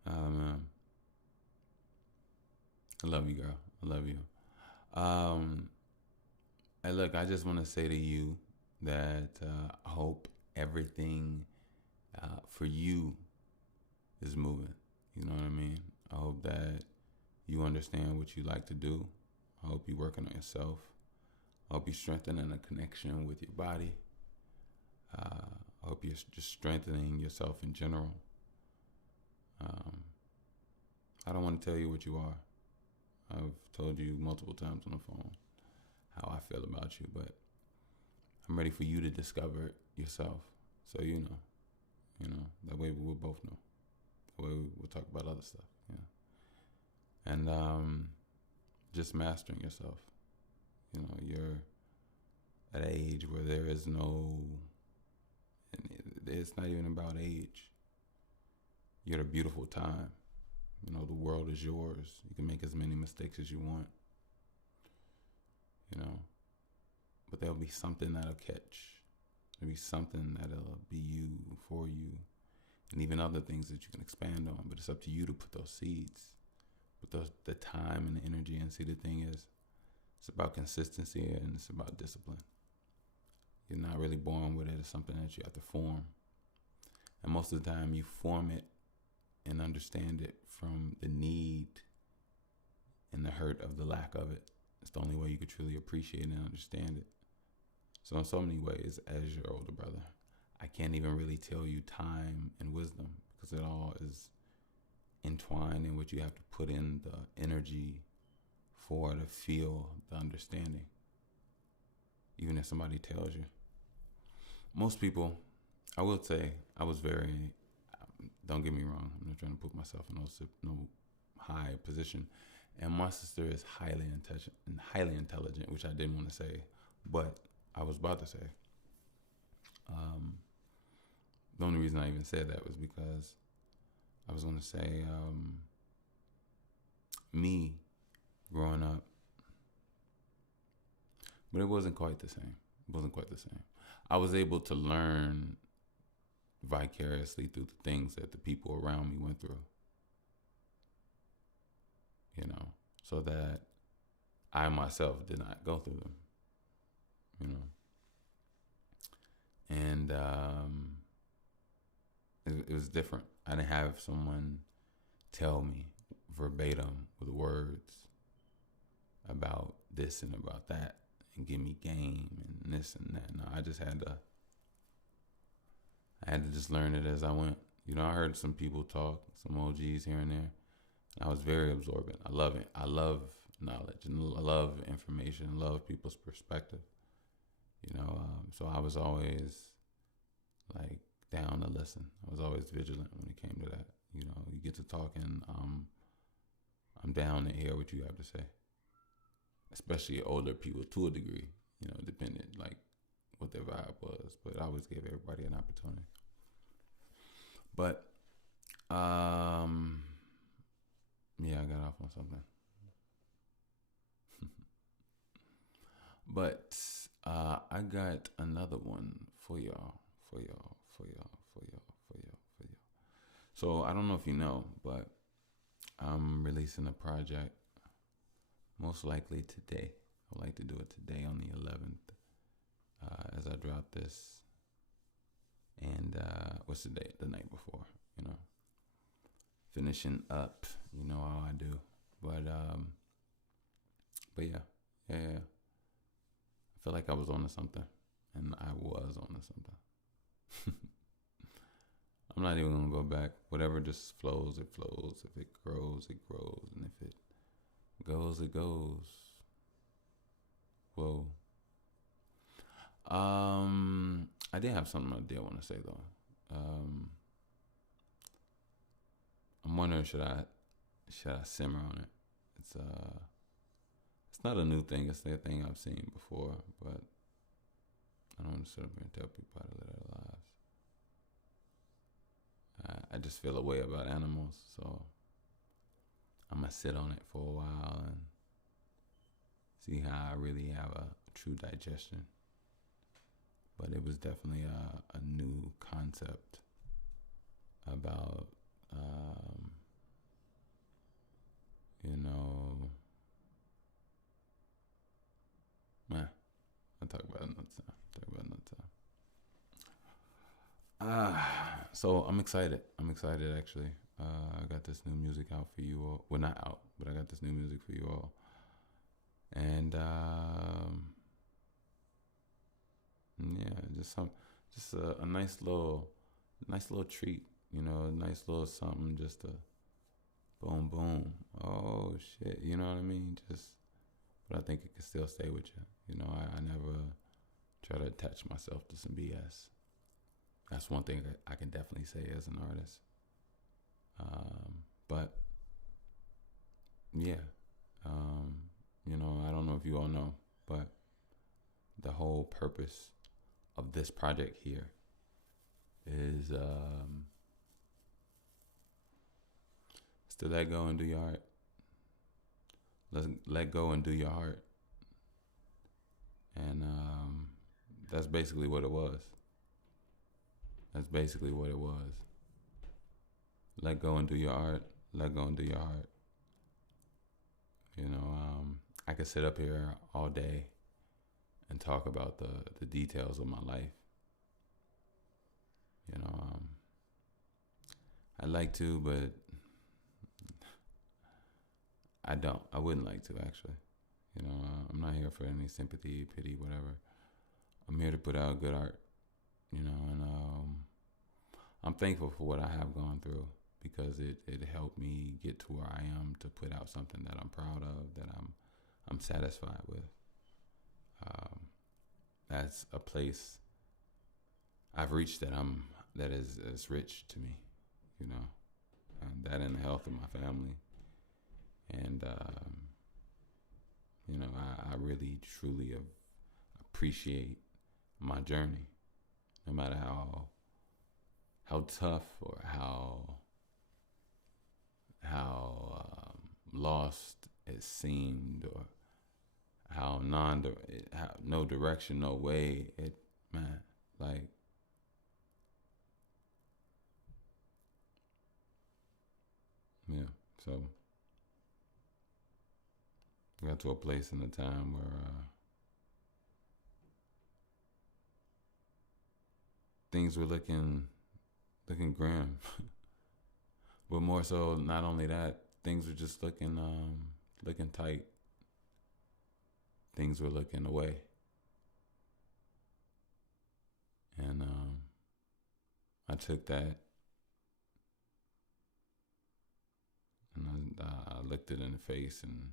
man, I love you, girl. I love you. Hey, look, I just want to say to you that I hope everything for you is moving. You know what I mean? I hope that you understand what you like to do. I hope you're working on yourself. I hope you're strengthening a connection with your body. I hope you're just strengthening yourself in general. I don't want to tell you what you are. I've told you multiple times on the phone how I feel about you, but I'm ready for you to discover it yourself. So you know, that way we'll both know. That way we'll talk about other stuff, yeah. And just mastering yourself. You know, you're at an age where there is no, it's not even about age. You're at a beautiful time. You know, the world is yours. You can make as many mistakes as you want. You know, but there'll be something that'll catch. There'll be something that'll be you, for you, and even other things that you can expand on. But it's up to you to put those seeds, put the time and the energy. And see, the thing is, it's about consistency and it's about discipline. You're not really born with it. It's something that you have to form. And most of the time you form it and understand it from the need and the hurt of the lack of it. It's the only way you could truly appreciate and understand it. So in so many ways, as your older brother, I can't even really tell you time and wisdom because it all is entwined in what you have to put in the energy for to feel the understanding. Even if somebody tells you. Most people, I will say, I was very, don't get me wrong, I'm not trying to put myself in no high position. And my sister is highly intelligent, which I didn't want to say, but I was about to say. The only reason I even said that was because I was going to say, me growing up, but it wasn't quite the same. I was able to learn vicariously through the things that the people around me went through. You know, so that I myself did not go through them. You know, and it was different. I didn't have someone tell me verbatim with words about this and about that and give me game and this and that. No, I just had to just learn it as I went. You know, I heard some people talk, some OGs here and there. I was very absorbent. I love it. I love knowledge and I love information. I love people's perspective. You know, so I was always like down to listen. I was always vigilant when it came to that. You know, you get to talking, I'm down to hear what you have to say. Especially older people to a degree, you know, depending like what their vibe was. But I always gave everybody an opportunity. But yeah, I got off on something. But I got another one for y'all. So I don't know if you know, but I'm releasing a project most likely today. I'd like to do it today on the 11th as I drop this. And what's the date? The night before, you know. Finishing up, you know how I do. But yeah. I feel like I was onto something. and I was on to something. I'm not even gonna go back. Whatever just flows, it flows. If it grows, it grows, and if it goes, it goes. Whoa. I did have something I did want to say though. I'm wondering should I simmer on it? It's not a new thing. It's a thing I've seen before, but I don't want to sit up here and tell people how to live their lives. I just feel a way about animals, so I'm gonna sit on it for a while and see how I really have a true digestion. But it was definitely a new concept about, I'll talk about it another time. So I'm excited. Actually. I got this new music out for you all. Well, not out, but I got this new music for you all. And yeah, just a nice little treat, a nice little something, just a boom, boom. Oh shit, you know what I mean? But I think it can still stay with you. I never try to attach myself to some BS. That's one thing that I can definitely say as an artist. But yeah, I don't know if you all know, but the whole purpose of this project here is to let go and do your art. Let go and do your heart. And that's basically what it was. Let go and do your art. Let go and do your heart. I could sit up here all day and talk about the details of my life. I'd like to, but I don't. I wouldn't like to, actually. I'm not here for any sympathy, pity, whatever. I'm here to put out good art, and I'm thankful for what I have gone through because it helped me get to where I am to put out something that I'm proud of, that I'm satisfied with. That's a place I've reached that is rich to me, and that and the health of my family. And, I really, truly appreciate my journey, no matter how tough or how lost it seemed, or how no direction, no way. Yeah. So we got to a place in the time where things were looking grim, but more so, not only that, things were just looking tight. Things were looking away, and I took that and I looked it in the face and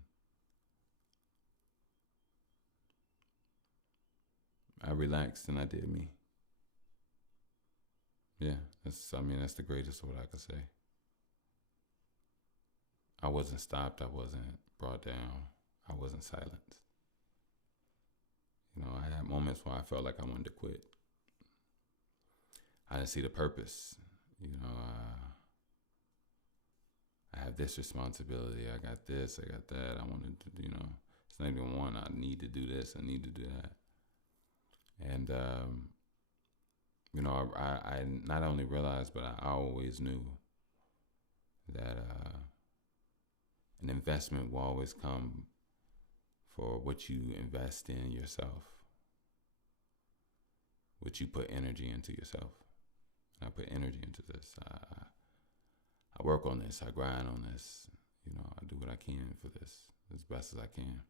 I relaxed and I did me. Yeah, that's the greatest of what I could say. I wasn't stopped. I wasn't brought down. I wasn't silenced. I had moments where I felt like I wanted to quit. I didn't see the purpose. I have this responsibility. I got this. I got that. I wanted to, it's not even one. I need to do this. I need to do that. And, I not only realized, but I always knew that an investment will always come for what you invest in yourself, what you put energy into yourself. I put energy into this. I work on this. I grind on this. I do what I can for this as best as I can.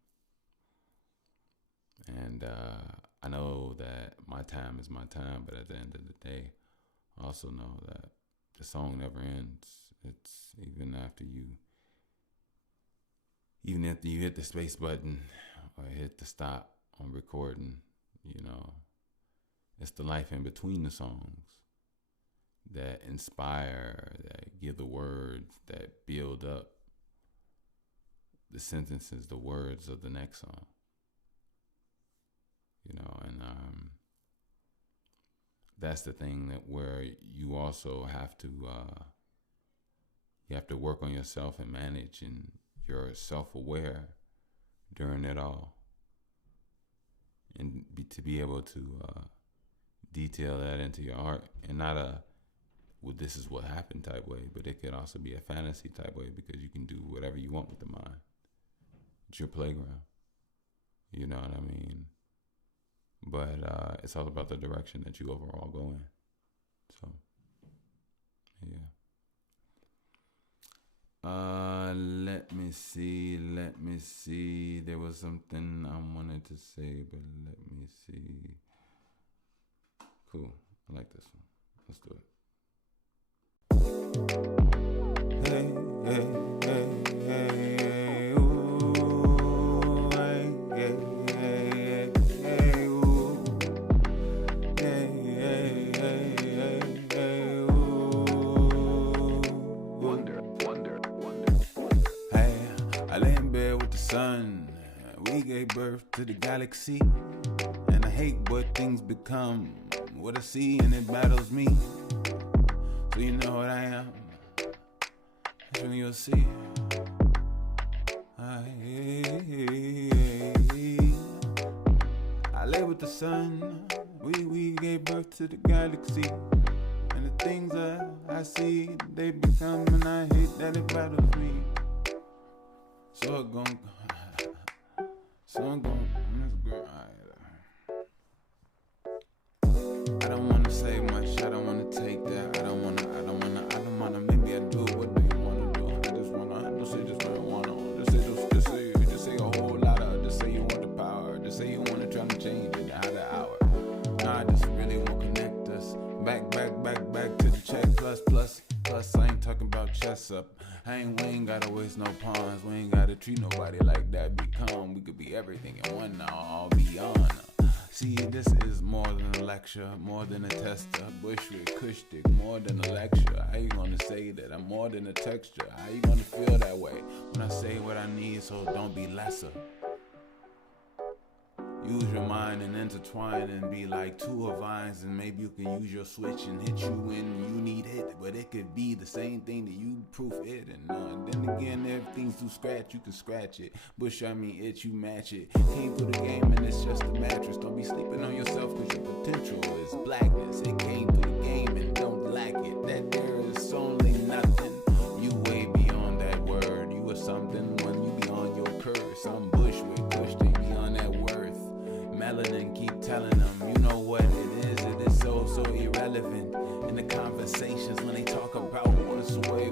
And I know that my time is my time, but at the end of the day, I also know that the song never ends. It's even after you hit the space button or hit the stop on recording, it's the life in between the songs that inspire, that give the words, that build up the sentences, the words of the next song. And that's the thing that where you also have to work on yourself and manage, and you're self-aware during it all, and to be able to detail that into your art, and not well, this is what happened type way, but it could also be a fantasy type way, because you can do whatever you want with the mind. It's your playground. You know what I mean? But it's all about the direction that you overall go in. So, yeah. Let me see. There was something I wanted to say, but let me see. Cool. I like this one. Let's do it. Hey, hey, hey, hey, hey, ooh, hey, hey, hey, hey, ooh, hey, hey, hey, hey, hey, ooh. Wonder. Hey, I lay in bed with the sun. We gave birth to the galaxy, and I hate what things become. What I see and it battles me. So you know what I am. That's when you'll see. I lay with the sun. We gave birth to the galaxy, and the things I see, they become, and I hate that it battles me. So I'm gon' let's go. I don't wanna say much, I don't wanna take that. I don't wanna, maybe I do. What do you wanna do? I just wanna, don't say just marijuana. Just say a whole lot of, just say you want the power. Just say you wanna try to change it, how the hour. Nah, I just really wanna connect us. Back to the check, plus. I ain't talking about chest up. We ain't gotta waste no pawns. We ain't gotta treat nobody like that. We could be everything in one now, all beyond. See, this is more than a lecture, more than a tester. Bushwick, Kushtik, more than a lecture. How you gonna say that I'm more than a texture? How you gonna feel that way when I say what I need, so don't be lesser? Use your mind and intertwine and be like two of vines, and maybe you can use your switch and hit you when you need hit. But it could be the same thing that you proof it, and then again, everything's through scratch, you can scratch it. Itch, you match it. Came through the game and it's just a mattress. Don't be sleeping on yourself, cause your potential is blackness. It came through the game and don't lack it. That there is only nothing. You way beyond that word. You are something when you beyond your curse. Some Bushwick, Kushtik, beyond that worth. Melanin, keep telling them, you know what it is so irrelevant in the conversations when they talk about what's way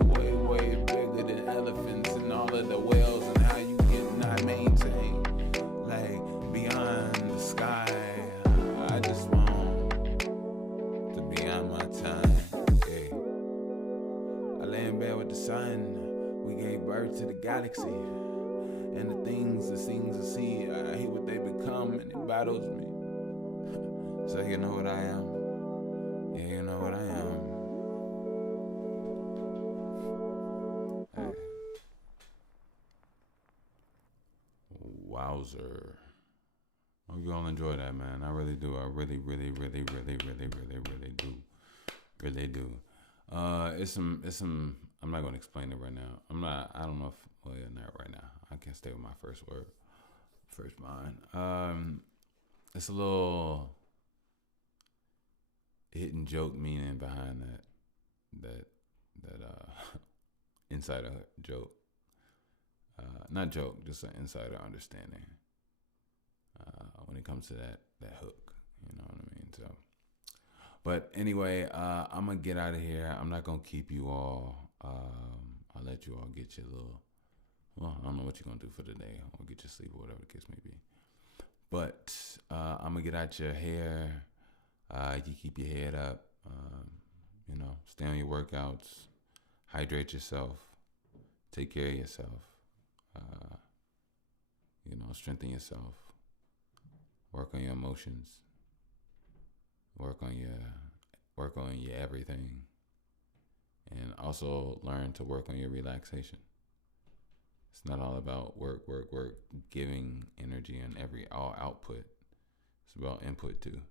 bigger than elephants and all of the whales, and how you get not maintained, like beyond the sky. I just want to be on my time. Hey. I lay in bed with the sun. We gave birth to the galaxy. And the things I see, I hate what they become, and it battles me. So you know what I am. Yeah, you know what I am. Hey. Wowzer. Hope you all enjoy that, man. I really do. I really do. Really do. It's some. I'm not gonna explain it right now. I don't know if. Well, yeah, not right now. I can't stay with my first mind. It's a little hidden joke meaning behind that insider joke. Not joke, just an insider understanding. When it comes to that hook, you know what I mean. So, but anyway, I'm gonna get out of here. I'm not gonna keep you all. I'll let you all get your little. Well, I don't know what you're going to do for the day, or get your sleep, or whatever the case may be. But I'm gonna get out your hair. You keep your head up. Stay on your workouts. Hydrate yourself. Take care of yourself. Strengthen yourself. Work on your emotions. Work on your everything. And also learn to work on your relaxation. It's not all about work, giving energy and all output. It's about input too.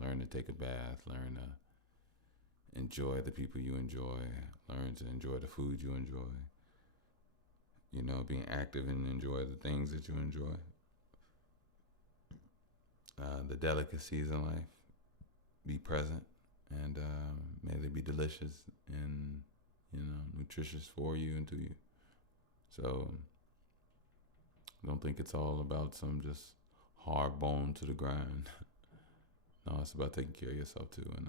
Learn to take a bath, learn to enjoy the people you enjoy, learn to enjoy the food you enjoy. Being active and enjoy the things that you enjoy. The delicacies in life. Be present, and may they be delicious and nutritious for you and to you. So don't think it's all about some just hard bone to the grind. No, it's about taking care of yourself too, and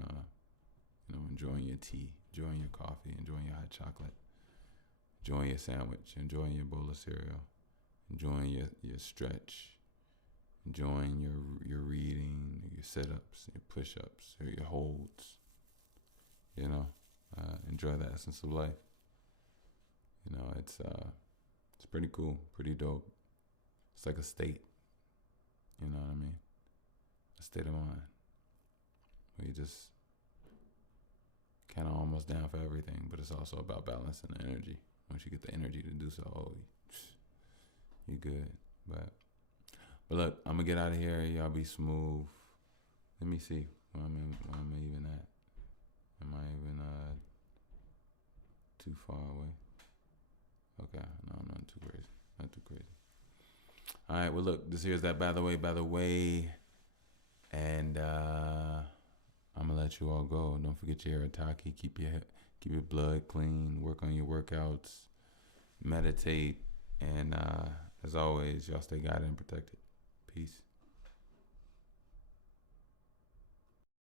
enjoying your tea, enjoying your coffee, enjoying your hot chocolate, enjoying your sandwich, enjoying your bowl of cereal, enjoying your stretch, enjoying your reading, your sit-ups, your push-ups, or your holds. Enjoy the essence of life. It's pretty cool, pretty dope. It's like a state. You know what I mean? A state of mind where you just kind of almost down for everything, but it's also about balancing the energy. Once you get the energy to do so, you're good. But look, I'm gonna get out of here. Y'all be smooth. Let me see where am I even at? Am I even too far away? Okay, no, not too crazy. Not too crazy. All right, well, look, this here's that by the way. And I'm gonna let you all go. Don't forget your Harataki. Keep your blood clean. Work on your workouts. Meditate. And as always, y'all stay guided and protected. Peace.